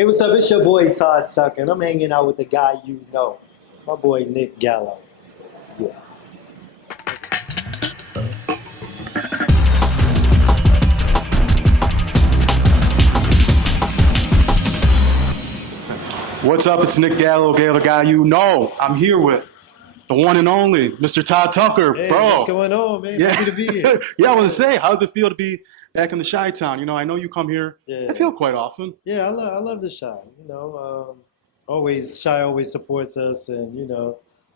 Hey, what's up? It's your boy Todd Tucker, and I'm hanging out with the guy you know, my boy Nick Gallo. Yeah. What's up? It's Nick Gallo, the guy you know. I'm here with the one and only Mr. Todd Tucker, Hey, bro. what's going on, man? Yeah. Happy to be here. Yeah, I want to say, how does it feel to be back in the Chi-Town? You know, I know you come here. Yeah. I feel quite often. Yeah, I love the Shy. Always Shy always supports us, and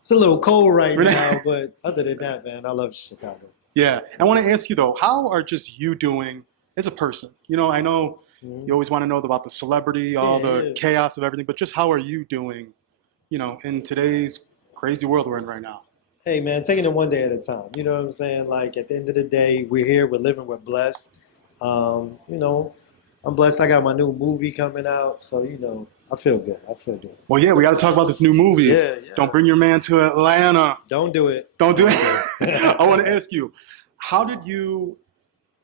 it's a little cold right now, but other than that, man, I love Chicago. Yeah, I want to ask you though, how are just you doing as a person? You know, I know you always want to know about the celebrity, all the chaos of everything, but just how are you doing, you know, in today's crazy world we're in right now? Hey, man, taking it one day at a time. You know what I'm saying? Like, at the end of the day, we're here, we're living, we're blessed. I'm blessed. I got my new movie coming out, so, I feel good. I feel good. Well, yeah, we got to talk about this new movie. Yeah. Don't bring your man to Atlanta. Don't do it. Don't do it. I want to ask you, how did you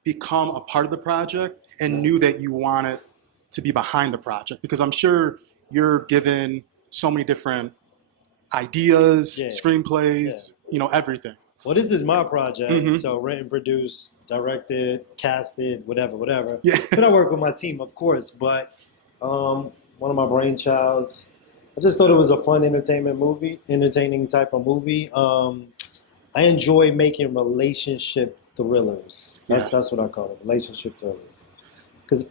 become a part of the project and knew that you wanted to be behind the project? Because I'm sure you're given so many different ideas, screenplays, everything. Well, this is my project, so written, produced, directed, casted, whatever. Yeah. But I work with my team, of course, but one of my brainchilds. I just thought it was a fun entertaining type of movie. I enjoy making relationship thrillers. That's what I call it, relationship thrillers. Because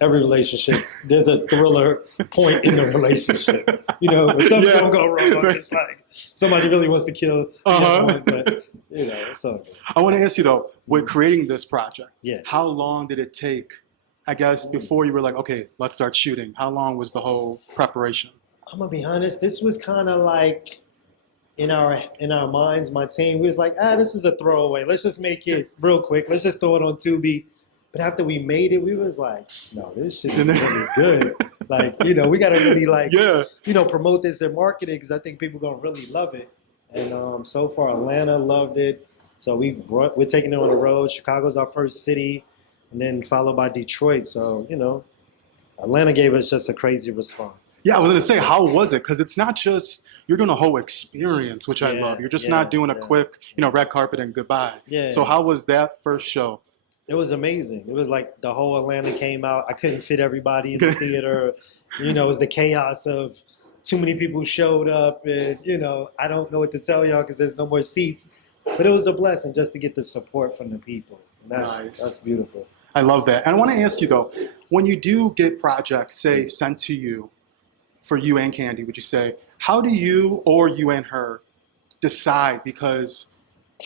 every relationship, there's a thriller point in the relationship. If something don't go wrong, it's like somebody really wants to kill the other one, but so. I want to ask you though, with creating this project, Yeah. how long did it take, I guess, before you were like, okay, let's start shooting? How long was the whole preparation? I'm gonna be honest, this was kind of like in our minds, my team, we was like, this is a throwaway. Let's just make it real quick. Let's just throw it on Tubi. But after we made it, we was like, no, this shit is really good. Like, we got to really promote this and market it because I think people going to really love it. And so far, Atlanta loved it. So we're taking it on the road. Chicago's our first city, and then followed by Detroit. So, Atlanta gave us just a crazy response. Yeah, I was going to say, how was it? Because it's not just, you're doing a whole experience, which I love. You're just not doing a quick, red carpet and goodbye. Yeah. So how was that first show? It was amazing. It was like the whole Atlanta came out. I couldn't fit everybody in the theater. It was the chaos of too many people showed up. And, I don't know what to tell y'all because there's no more seats. But it was a blessing just to get the support from the people. And that's beautiful. I love that. And I want to ask you, though, when you do get projects, say, sent to you for you and Candy, would you say, how do you or you and her decide? Because,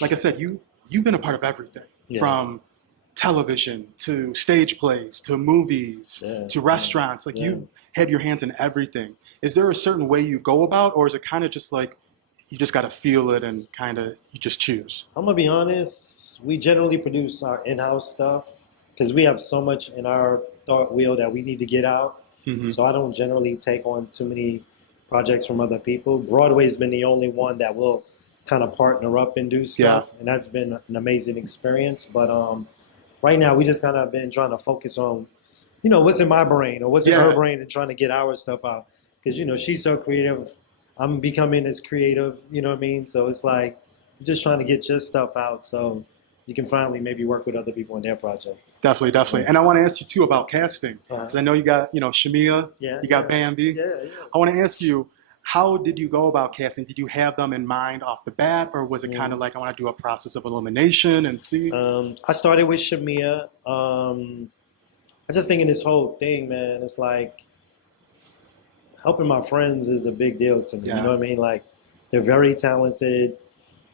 like I said, you've been a part of everything from television to stage plays to movies to restaurants. Like you've had your hands in everything. Is there a certain way you go about, or is it kind of just like you just got to feel it and kind of you just choose? I'm going to be honest. We generally produce our in-house stuff because we have so much in our thought wheel that we need to get out. So I don't generally take on too many projects from other people. Broadway's been the only one that will kind of partner up and do stuff. And that's been an amazing experience. But right now, we just kind of been trying to focus on, what's in my brain or what's in her brain and trying to get our stuff out. Because, she's so creative. I'm becoming as creative, you know what I mean? So it's like, you're just trying to get your stuff out so you can finally maybe work with other people on their projects. Definitely. And I want to ask you, too, about casting. Because I know you got, Shamia, you got Bambi. I want to ask you, how did you go about casting? Did you have them in mind off the bat, or was it kind of like, I want to do a process of elimination and see? I started with Shamia. I just think in this whole thing, man, it's like helping my friends is a big deal to me. You know what I mean? Like, they're very talented.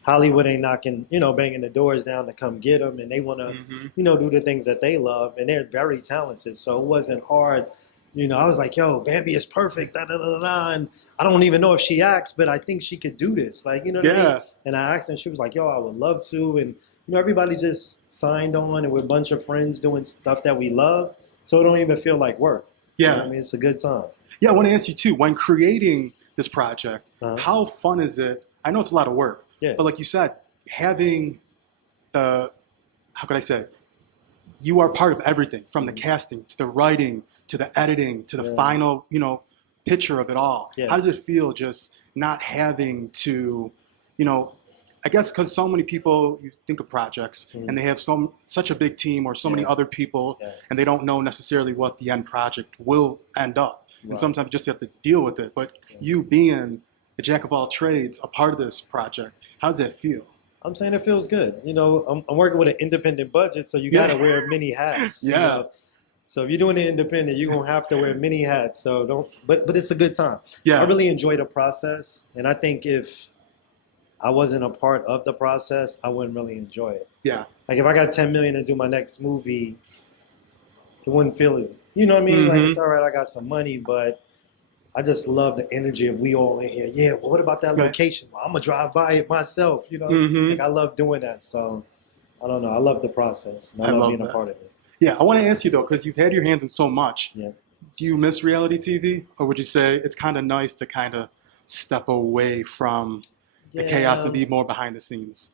Hollywood ain't knocking, banging the doors down to come get them, and they want to, do the things that they love, and they're very talented. So it wasn't hard. I was like, yo, Bambi is perfect, and I don't even know if she acts, but I think she could do this. Like, what I mean? And I asked her, and she was like, yo, I would love to. And, everybody just signed on, and we're a bunch of friends doing stuff that we love, so it don't even feel like work. Yeah. You know what I mean? It's a good time. Yeah, I want to ask you, too, when creating this project, how fun is it? I know it's a lot of work, but like you said, having the, how could I say, you are part of everything, from the casting to the writing to the editing to the final, picture of it all. Yeah. How does it feel just not having to, I guess because so many people, you think of projects and they have such a big team or so many other people and they don't know necessarily what the end project will end up. Right. And sometimes you just have to deal with it. But you being a jack of all trades, a part of this project, how does that feel? I'm saying it feels good. I'm working with an independent budget, so you got to wear many hats. So if you're doing it independent, you're gonna have to wear many hats. So but it's a good time. Yeah. I really enjoy the process, and I think if I wasn't a part of the process, I wouldn't really enjoy it. Yeah. Like if I got $10 million to do my next movie, it wouldn't feel as, you know what I mean? Like it's all right, I got some money, but I just love the energy of we all in here. Yeah, well, what about that location? Well, I'm gonna drive by it myself. Like I love doing that. So I don't know. I love the process. And I love being a part of it. Yeah, I want to ask you though, because you've had your hands in so much. Yeah. Do you miss reality TV, or would you say it's kind of nice to kind of step away from the chaos and be more behind the scenes?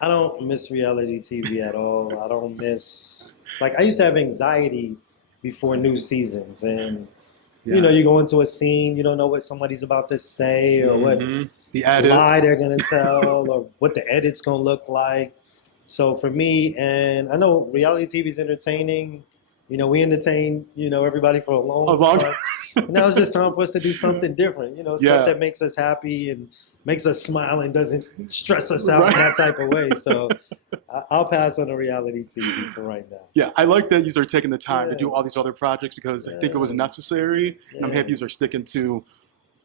I don't miss reality TV at all. I don't miss, like, I used to have anxiety before new seasons, and you go into a scene, you don't know what somebody's about to say or what the lie they're gonna tell or what the edit's gonna look like. So for me, and I know reality TV is entertaining. We entertain, everybody for a long time. And now it's just time for us to do something different, stuff that makes us happy and makes us smile and doesn't stress us out in that type of way. So I'll pass on the reality TV for right now. Yeah, I like that you are taking the time to do all these other projects because I think it was necessary. And I'm happy you are sticking to,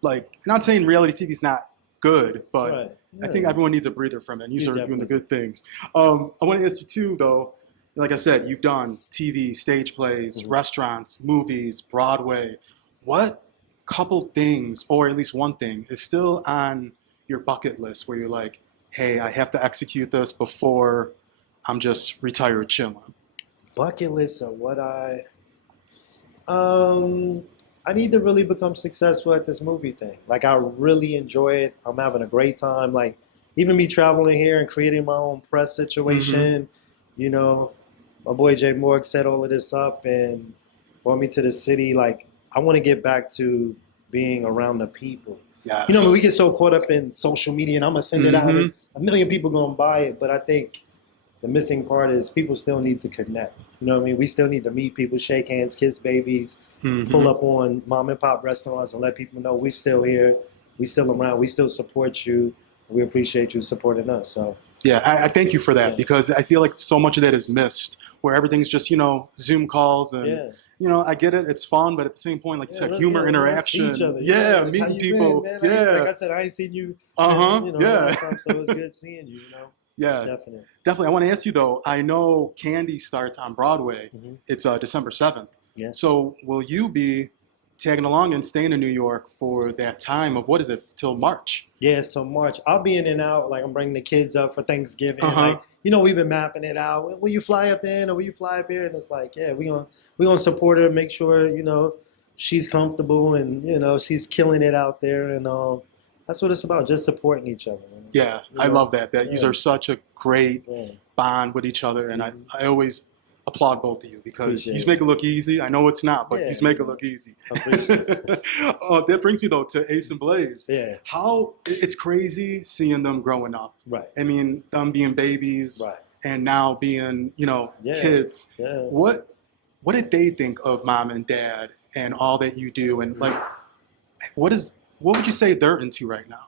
like, not saying reality TV is not good, but I think everyone needs a breather from it. And you are doing the good things. I want to ask you too, though. Like I said, you've done TV, stage plays, restaurants, movies, Broadway. What couple things, or at least one thing, is still on your bucket list where you're like, hey, I have to execute this before I'm just retired chilling? Bucket list of what I need to really become successful at this movie thing. Like, I really enjoy it. I'm having a great time. Like, even me traveling here and creating my own press situation, my boy Jay Morg set all of this up and brought me to the city. Like, I want to get back to being around the people. Yes. We get so caught up in social media and I'm going to send it out and a million people going to buy it. But I think the missing part is people still need to connect. You know what I mean? We still need to meet people, shake hands, kiss babies, pull up on mom and pop restaurants and let people know we're still here, we still around, we still support you. We appreciate you supporting us. So. Yeah, I thank you for that because I feel like so much of that is missed, where everything's just, Zoom calls and, I get it. It's fun, but at the same point, like you said, humor, interaction. Meeting people. Like I said, I ain't seen you since, last time, so it was good seeing you, Yeah, definitely. I want to ask you, though, I know Candy starts on Broadway. It's December 7th. Yeah. So will you be tagging along and staying in New York for that time of, what is it, till March? Yeah, so March. I'll be in and out. Like, I'm bringing the kids up for Thanksgiving. Like, we've been mapping it out. Will you fly up there or will you fly up here? And it's like, yeah, we're gonna support her, make sure, she's comfortable and, she's killing it out there. And that's what it's about, just supporting each other. Man. Yeah, I love that. You are such a great bond with each other. And I always applaud both of you because you make it look easy. I know it's not, but you make it look easy. That brings me, though, to Ace and Blaze. Yeah. How it's crazy seeing them growing up. Right. I mean, them being babies and now being, kids. Yeah. What did they think of mom and dad and all that you do? And, like, what would you say they're into right now?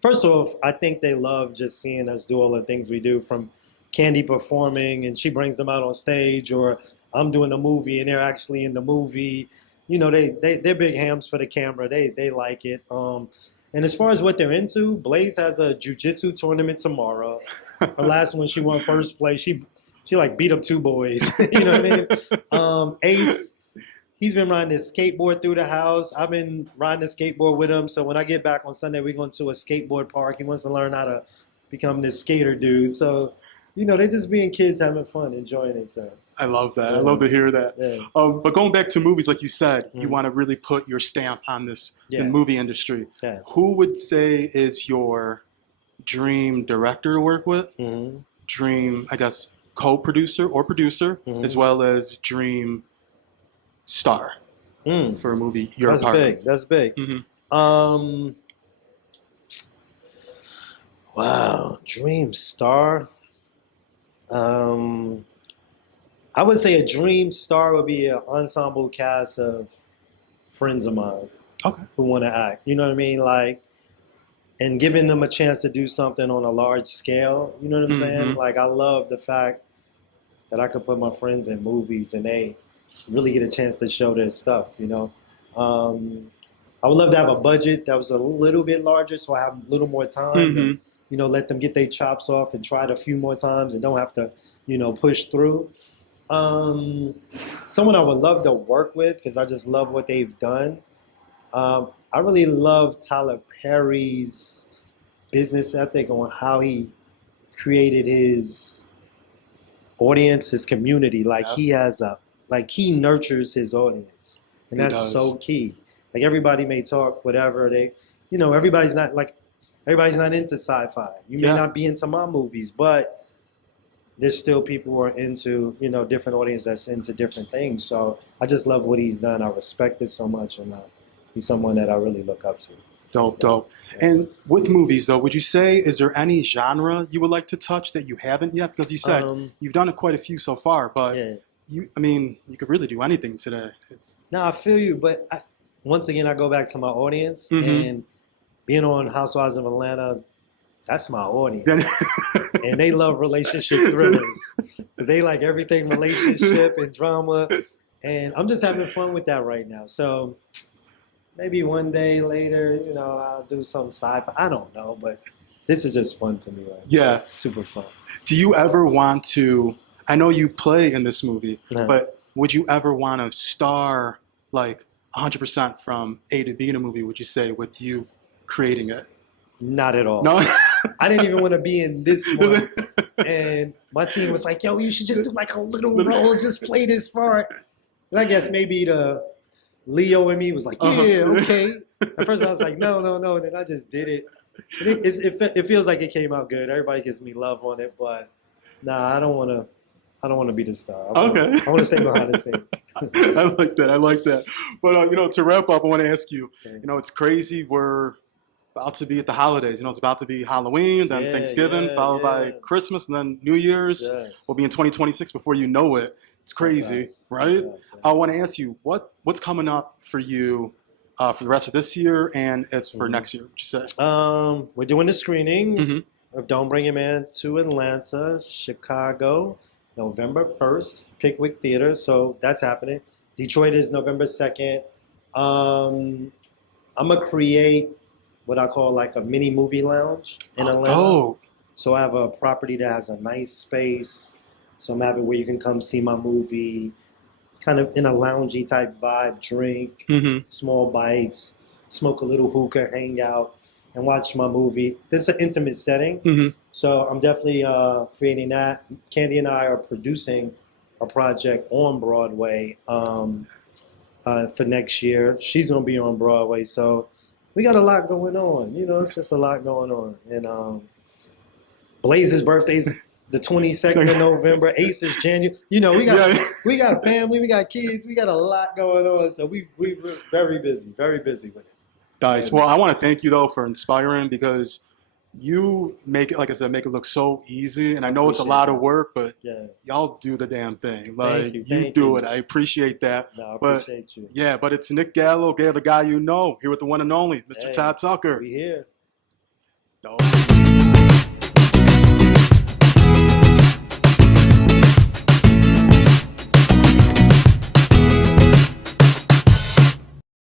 First off, I think they love just seeing us do all the things we do, from Candy performing and she brings them out on stage, or I'm doing a movie and they're actually in the movie. They're big hams for the camera. They like it. And as far as what they're into, Blaze has a jiu-jitsu tournament tomorrow. Her last one, she won first place. She like beat up 2 boys. You know what I mean? Ace, he's been riding his skateboard through the house. I've been riding the skateboard with him. So when I get back on Sunday, we're going to a skateboard park. He wants to learn how to become this skater dude. So, they're just being kids having fun, enjoying themselves. I love that. I love to hear that. Yeah. But going back to movies, like you said, you want to really put your stamp on this the movie industry. Yeah. Who would say is your dream director to work with? Dream, I guess, co-producer or producer, as well as dream star for a movie you're a part of? That's big. Wow, dream star. I would say a dream star would be an ensemble cast of friends of mine who want to act. You know what I mean? Like, and giving them a chance to do something on a large scale. You know what I'm saying? Like, I love the fact that I could put my friends in movies and they really get a chance to show their stuff, you know? I would love to have a budget that was a little bit larger so I have a little more time to, you know, let them get their chops off and try it a few more times and don't have to, you know, push through. Someone I would love to work with because I just love what they've done. I really love Tyler Perry's business ethic on how he created his audience, his community. Like he has he nurtures his audience, and that's so key. Like everybody may talk whatever they, you know, everybody's not into sci-fi. You may not be into my movies, but there's still people who are into, you know, different audience that's into different things. So I just love what he's done. I respect it so much, and he's someone that I really look up to. Dope. And with movies, though, would you say, is there any genre you would like to touch that you haven't yet? Because you said you've done quite a few so far, but you could really do anything today. No, I feel you, but once again, I go back to my audience, and being on Housewives of Atlanta, that's my audience. And they love relationship thrillers. They like everything relationship and drama, and I'm just having fun with that right now. So maybe one day later, you know, I'll do some sci-fi. I don't know, but this is just fun for me right now. Yeah. Super fun. Do you ever want to, I know you play in this movie, but would you ever want to star like 100% from A to B in a movie, would you say, with you creating it? Not at all. No? I didn't even want to be in this one. And my team was like, yo, you should just do like a little role, just play this part. And I guess maybe the Leo in me was like, yeah, okay. At first I was like, no. And then I just did it. It feels like it came out good. Everybody gives me love on it, but nah, I don't want to be the star. I want to stay behind the scenes. I like that. But, you know, to wrap up, I want to ask you, you know, it's crazy. We're about to be at the holidays. You know, it's about to be Halloween, then Thanksgiving, followed by Christmas, and then New Year's. Yes. We'll be in 2026 before you know it. It's crazy, right? I want to ask you, what's coming up for you for the rest of this year and as for next year, would you say? We're doing the screening of Don't Bring Your Man to Atlanta, Chicago, November 1st, Pickwick Theater. So that's happening. Detroit is November 2nd. I'm going to create what I call like a mini movie lounge in Atlanta. So I have a property that has a nice space. So I'm having where you can come see my movie, kind of in a loungy type vibe, drink, small bites, smoke a little hookah, hang out, and watch my movie. It's an intimate setting. So I'm definitely creating that. Candy and I are producing a project on Broadway for next year. She's going to be on Broadway. So we got a lot going on. You know, it's just a lot going on. And Blaze's birthday's the 22nd of November. Ace is January. You know, we got family, we got kids, we got a lot going on. So we're very busy with it. Nice. Well, I want to thank you, though, for inspiring, because you make it, like I said, make it look so easy. And I know it's a lot of work, but y'all do the damn thing. Like, you do it. I appreciate that. No, I appreciate you. Yeah, but it's Nick Gallo, the guy you know, here with the one and only, Mr. Todd Tucker. We here. Dope.